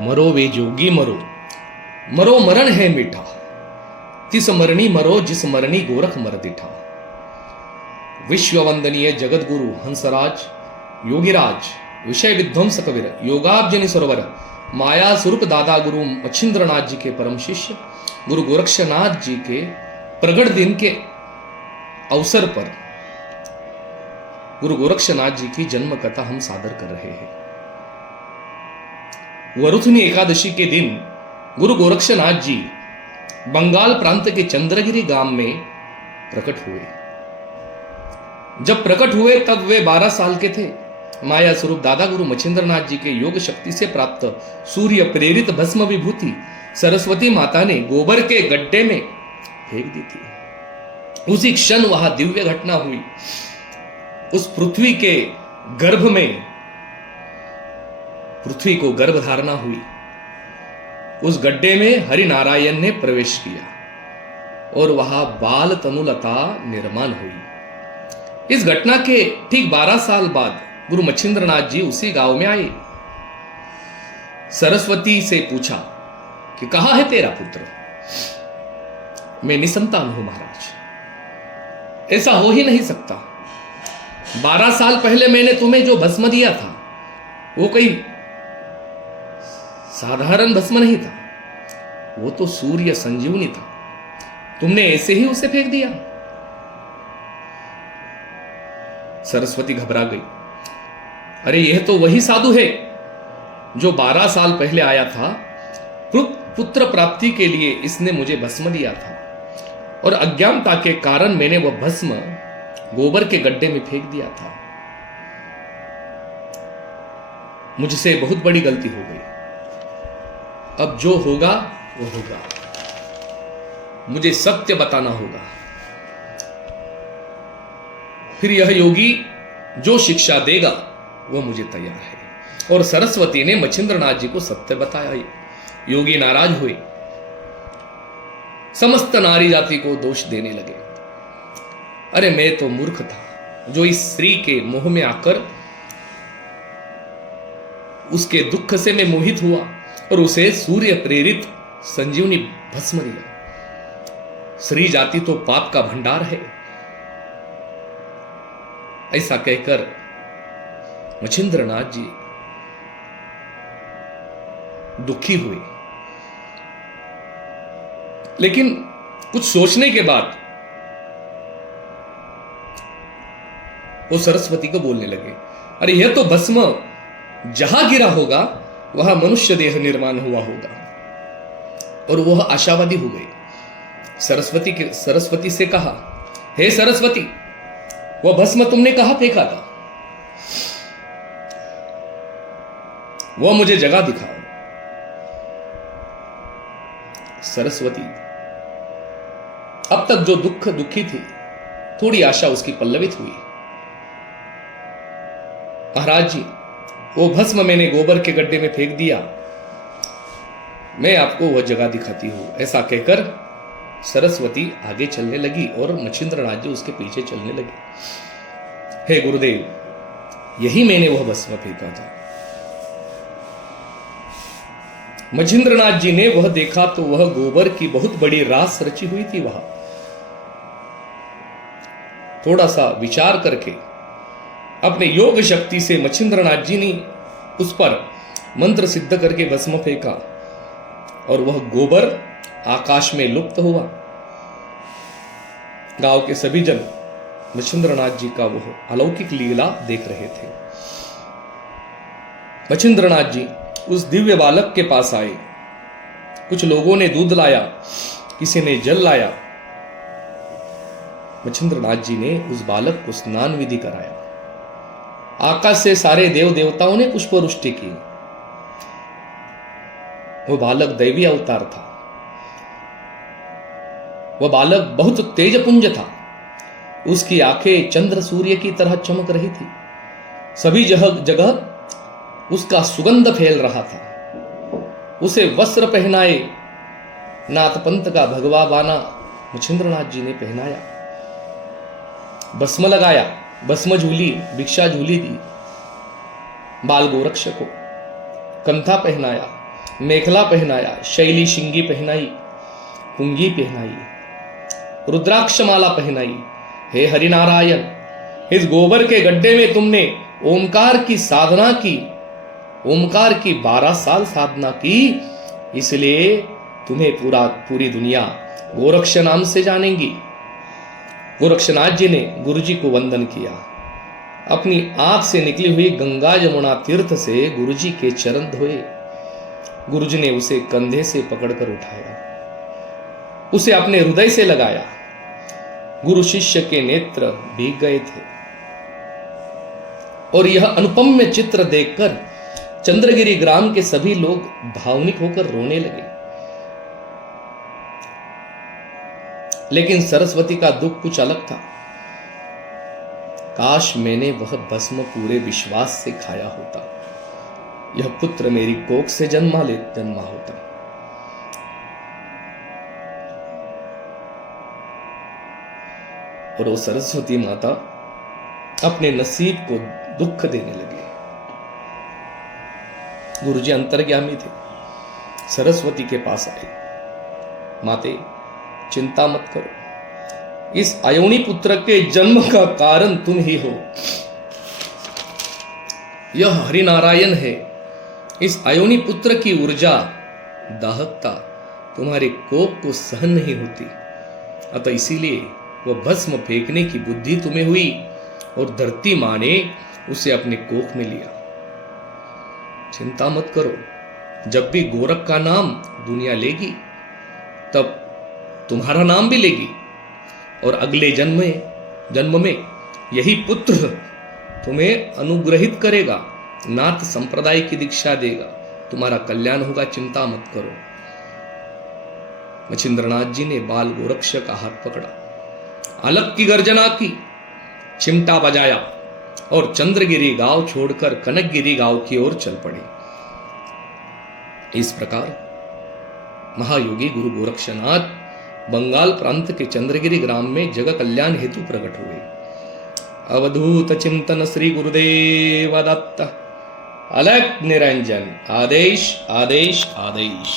मरो वे जोगी मरो, मरो मरण है मीठा, तिस मरणी मरो जिस मरणी गोरख मर दिठा। विश्व वंदनीय जगत गुरु हंसराज योगीराज विषय विध्वंस कबीर योगाब्जनि सरोवर माया स्वरूप दादा गुरु मच्छिंद्रनाथ जी के परम शिष्य गुरु गोरक्षनाथ जी के प्रगट दिन के अवसर पर गुरु गोरक्षनाथ जी की जन्म कथा हम सादर कर रहे हैं। वरुथनी एकादशी के दिन गुरु गोरक्षनाथ जी बंगाल प्रांत के चंद्रगिरी गांव में प्रकट हुए। जब प्रकट हुए तब वे 12 साल के थे। माया स्वरूप दादा गुरु मच्छिंद्रनाथ जी के योग शक्ति से प्राप्त सूर्य प्रेरित भस्म विभूति सरस्वती माता ने गोबर के गड्ढे में फेंक दी थी। उसी क्षण वहां दिव्य घटना हुई। उस पृथ्वी के गर्भ में पृथ्वी को गर्भ धारणा हुई। उस गड्ढे में हरि नारायण ने प्रवेश किया और वहां बाल तनुलता निर्माण हुई। इस घटना के ठीक 12 साल बाद गुरु मच्छिंद्रनाथ जी उसी गांव में आए। सरस्वती से पूछा कि कहां है तेरा पुत्र? मैं निसंतान हूं महाराज। ऐसा हो ही नहीं सकता। 12 साल पहले मैंने तुम्हें जो भस्म दिया था वो कोई साधारण भस्म नहीं था, वो तो सूर्य संजीवनी था। तुमने ऐसे ही उसे फेंक दिया। सरस्वती घबरा गई। अरे यह तो वही साधु है जो 12 साल पहले आया था। पुत्र प्राप्ति के लिए इसने मुझे भस्म दिया था और अज्ञानता के कारण मैंने वह भस्म गोबर के गड्ढे में फेंक दिया था। मुझसे बहुत बड़ी गलती हो गई। अब जो होगा वो होगा। मुझे सत्य बताना होगा। फिर यह योगी जो शिक्षा देगा वह मुझे तैयार है। और सरस्वती ने मच्छिंद्रनाथ जी को सत्य बताया। योगी नाराज हुए, समस्त नारी जाति को दोष देने लगे। अरे मैं तो मूर्ख था जो इस स्त्री के मोह में आकर उसके दुख से मैं मोहित हुआ और उसे सूर्य प्रेरित संजीवनी भस्म दिया। स्त्री जाति तो पाप का भंडार है। ऐसा कहकर मच्छिंद्रनाथ जी दुखी हुए। लेकिन कुछ सोचने के बाद वो सरस्वती को बोलने लगे, अरे यह तो भस्म जहां गिरा होगा वहां मनुष्य देह निर्माण हुआ होगा। और वह आशावादी हो गई। सरस्वती से कहा, हे सरस्वती, वह भस्म तुमने कहां फेंका था? वह मुझे जगह दिखाओ। सरस्वती अब तक जो दुखी थी, थोड़ी आशा उसकी पल्लवित हुई। महाराज जी, वो भस्म मैंने गोबर के गड्ढे में फेंक दिया। मैं आपको वह जगह दिखाती हूं। ऐसा कहकर सरस्वती आगे चलने लगी और मच्छिंद्रनाथ जी उसके पीछे चलने लगे। हे गुरुदेव, यही मैंने वह भस्म फेंका था। मच्छिंद्रनाथ जी ने वह देखा तो वह गोबर की बहुत बड़ी रास रची हुई थी। वहां थोड़ा सा विचार करके अपने योग शक्ति से मच्छिंद्रनाथ जी ने उस पर मंत्र सिद्ध करके भस्म फेंका और वह गोबर आकाश में लुप्त हुआ। गांव के सभी जन मच्छिंद्रनाथ जी का वह अलौकिक लीला देख रहे थे। मच्छिंद्रनाथ जी उस दिव्य बालक के पास आए। कुछ लोगों ने दूध लाया, किसी ने जल लाया। मच्छिंद्रनाथ जी ने उस बालक को स्नान विधि कराया। आकाश से सारे देव देवताओं ने पुष्पवृष्टि की। वह बालक दैवी अवतार था। वह बालक बहुत तेजपुंज था। उसकी आंखें चंद्र सूर्य की तरह चमक रही थी। सभी जगह उसका सुगंध फैल रहा था। उसे वस्त्र पहनाए नाथपंथ का भगवा बाना मच्छिंद्रनाथ जी ने पहनाया। भस्म लगाया, भस्म झूली, भिक्षा झूली दी। बाल गोरक्ष को कंथा पहनाया मेखला पहनाया, शैली शिंगी पहनाई, पुंगी पहनाई, रुद्राक्षमाला पहनाई। हे हरिनारायण, इस गोबर के गड्ढे में तुमने ओमकार की साधना की, ओमकार की 12 साल साधना की, इसलिए तुम्हें पूरी दुनिया गोरक्ष नाम से जानेंगी। गोरक्षनाथ जी ने गुरु जी को वंदन किया। अपनी आंख से निकली हुई गंगा यमुना तीर्थ से गुरु जी के चरण धोए। गुरु जी ने उसे कंधे से पकड़कर उठाया, उसे अपने हृदय से लगाया। गुरु शिष्य के नेत्र भीग गए थे और यह अनुपम्य चित्र देखकर चंद्रगिरी ग्राम के सभी लोग भावनिक होकर रोने लगे। लेकिन सरस्वती का दुख कुछ अलग था। काश मैंने वह भस्म पूरे विश्वास से खाया होता, यह पुत्र मेरी कोख से जन्मा होता। और वो सरस्वती माता अपने नसीब को दुख देने लगी। गुरुजी अंतर्यामी थे, सरस्वती के पास आए। माते, चिंता मत करो, इस अयोनी पुत्र के जन्म का कारण तुम ही हो। यह हरिनारायण है। इस अयोनी पुत्र की ऊर्जा, दाहकता तुम्हारे कोप को सहन नहीं होती, अतः इसीलिए वह भस्म फेंकने की बुद्धि तुम्हें हुई और धरती मां ने उसे अपने कोख में लिया। चिंता मत करो, जब भी गोरख का नाम दुनिया लेगी तब तुम्हारा नाम भी लेगी और अगले जन्म में यही पुत्र तुम्हें अनुग्रहित करेगा, नाथ संप्रदाय की दीक्षा देगा, तुम्हारा कल्याण होगा। चिंता मत करो। मच्छिंद्रनाथ जी ने बाल गोरक्ष का हाथ पकड़ा, अलग की गर्जना की, चिमटा बजाया और चंद्रगिरी गांव छोड़कर कनकगिरी गांव की ओर चल पड़े। इस प्रकार महायोगी गुरु गोरक्षनाथ बंगाल प्रांत के चंद्रगिरी ग्राम में जग कल्याण हेतु प्रकट हुए। अवधूत चिंतन श्री गुरुदेव दत्त। अलग निरंजन। आदेश आदेश आदेश।